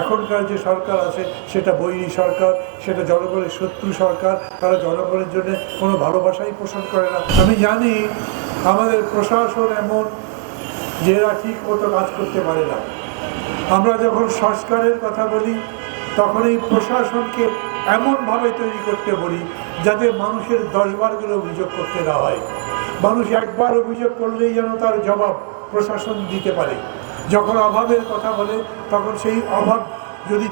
এখনকার যে সরকার আছে সেটা বৈরী সরকার, সেটা জনগণের শত্রু সরকার, তারা জনগণের জন্য কোনো ভালোবাসাই পোষণ করে না। আমি জানি আমাদের প্রশাসন এমন যে এরা ঠিক মতো কাজ করতে পারে না। আমরা যখন সংস্কারের কথা বলি তখন এই প্রশাসনকে এমনভাবে তৈরি করতে বলি যাতে মানুষের 10বার করে অভিযোগ করতে না হয়। মানুষ একবার অভিযোগ করলেই যেন তার জবাব প্রশাসন দিতে পারে। যখন অভাবের কথা বলে তখন সেই অভাব যদি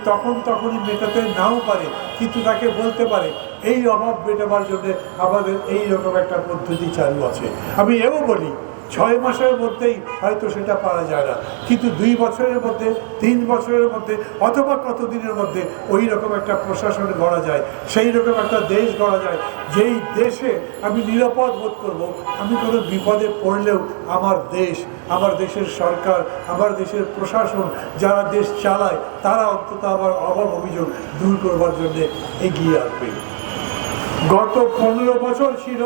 তখনই মেটাতে নাও পারে, কিন্তু তাকে বলতে পারে এই অভাব মেটাবার জন্য আমাদের এই রকম একটা পদ্ধতি চালু আছে। আমি এও বলি 6 মাসের মধ্যেই হয়তো সেটা পারা যায় না, কিন্তু 2 বছরের মধ্যে, 3 বছরের মধ্যে, অথবা কতদিনের মধ্যে ওই রকম একটা প্রশাসন গড়া যায়, সেই রকম একটা দেশ গড়া যায় যেই দেশে আমি নিরাপদ বোধ করব। আমি কোনো বিপদে পড়লেও আমার দেশ, আমার দেশের সরকার, আমার দেশের প্রশাসন যারা দেশ চালায় তারা অন্তত আমার অভাব অভিযোগ দূর করবার জন্য এগিয়ে আসবে। গত 15 বছর ছিল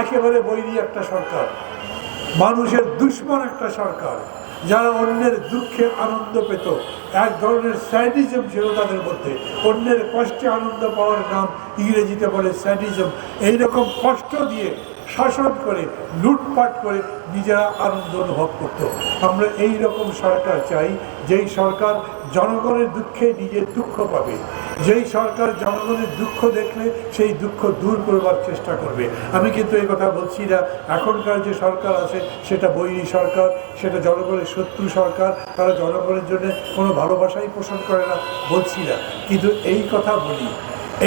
একেবারে বৈরী একটা সরকার, মানুষের দুশ্মন একটা সরকার, যারা অন্যের দুঃখে আনন্দ পেত। এক ধরনের স্যাডিজম ছিল তাদের মধ্যে। অন্যের কষ্টে আনন্দ পাওয়ার নাম ইংরেজিতে বলে স্যাডিজম। এইরকম কষ্ট দিয়ে শাসন করে, লুটপাট করে নিজেরা আনন্দ অনুভব করত। আমরা এই রকম সরকার চাই, যেই সরকার জনগণের দুঃখে নিজের দুঃখ পাবে, যেই সরকার জনগণের দুঃখ দেখলে সেই দুঃখ দূর করবার চেষ্টা করবে। আমি কিন্তু এই কথা বলছি না এখনকার যে সরকার আছে সেটা বৈরী সরকার, সেটা জনগণের শত্রু সরকার, তারা জনগণের জন্য কোনো ভালোবাসাই পোষণ করে না, বলছি না। কিন্তু এই কথা বলি,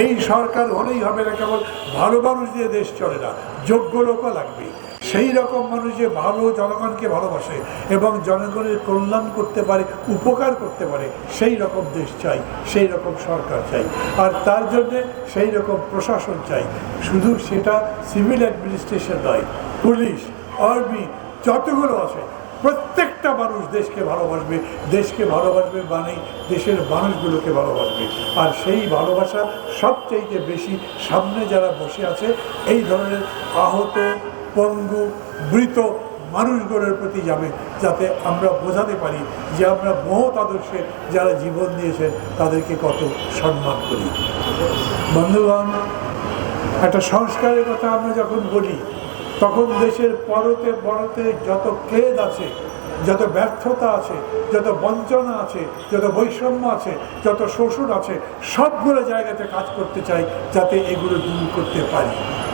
এই সরকার হলেই হবে না, কেবল ভালো মানুষ দিয়ে দেশ চলে না, যোগ্য লোকও লাগবে। সেই রকম মানুষ যে ভালো জনগণকে ভালোবাসে এবং জনগণের কল্যাণ করতে পারে, উপকার করতে পারে, সেই রকম দেশ চাই, সেই রকম সরকার চাই। আর তার জন্যে সেই রকম প্রশাসন চাই। শুধু সেটা সিভিল অ্যাডমিনিস্ট্রেশন নয়, পুলিশ, আর্মি, যতগুলো আছে প্রত্যেকটা মানুষ দেশকে ভালোবাসবে। দেশকে ভালোবাসবে মানে দেশের মানুষগুলোকে ভালোবাসবে। আর সেই ভালোবাসা সবচেয়ে বেশি সামনে যারা বসে আছে এই ধরনের আহত, পঙ্গু, মৃত মানুষগুলোর প্রতি যাবে, যাতে আমরা বোঝাতে পারি যে আমরা মহৎ আদর্শে যারা জীবন দিয়েছেন তাদেরকে কত সম্মান করি। বন্ধুগণ, একটা সংস্কারের কথা আমরা যখন বলি তখন দেশের পরতে পরতে যত ক্লেদ আছে, যত ব্যর্থতা আছে, যত বঞ্চনা আছে, যত বৈষম্য আছে, যত শোষণ আছে, সবগুলো জায়গাতে কাজ করতে চাই যাতে এগুলো দূর করতে পারি।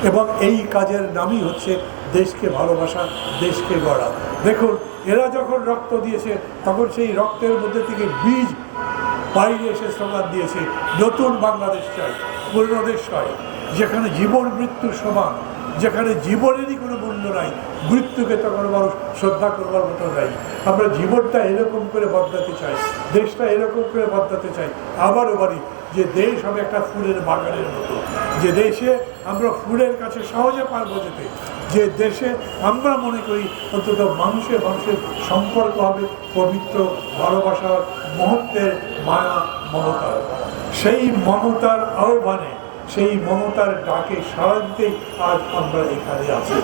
এবং এই কাজের নামই হচ্ছে দেশকে ভালোবাসা, দেশকে গড়া। দেখুন, এরা যখন রক্ত দিয়েছে তখন সেই রক্তের মধ্যে থেকে বীজ বাইরে এসে স্লোগান দিয়েছে নতুন বাংলাদেশ চাই, পূর্ণদেশ চাই, যেখানে জীবন মৃত্যুর সমান, যেখানে জীবনেরই কোনো মূল্য নাই, মৃত্যুকে তখন মানুষ শ্রদ্ধা করবার মতো নাই। আমরা জীবনটা এরকম করে বদলাতে চাই, দেশটা এরকম করে বদলাতে চাই। আবারও বলি যে দেশ হবে একটা ফুলের বাগানের মতো, যে দেশে আমরা ফুলের কাছে সহজে পারবো যেতে, যে দেশে আমরা মনে করি অন্তত মানুষের সম্পর্ক হবে পবিত্র, ভালোবাসার, মহত্বের, মায়া, মমতার। সেই মমতার আহ্বানে, সেই মমতার ডাকে সাড়া দিতেই আজ আমরা এখানে আছি।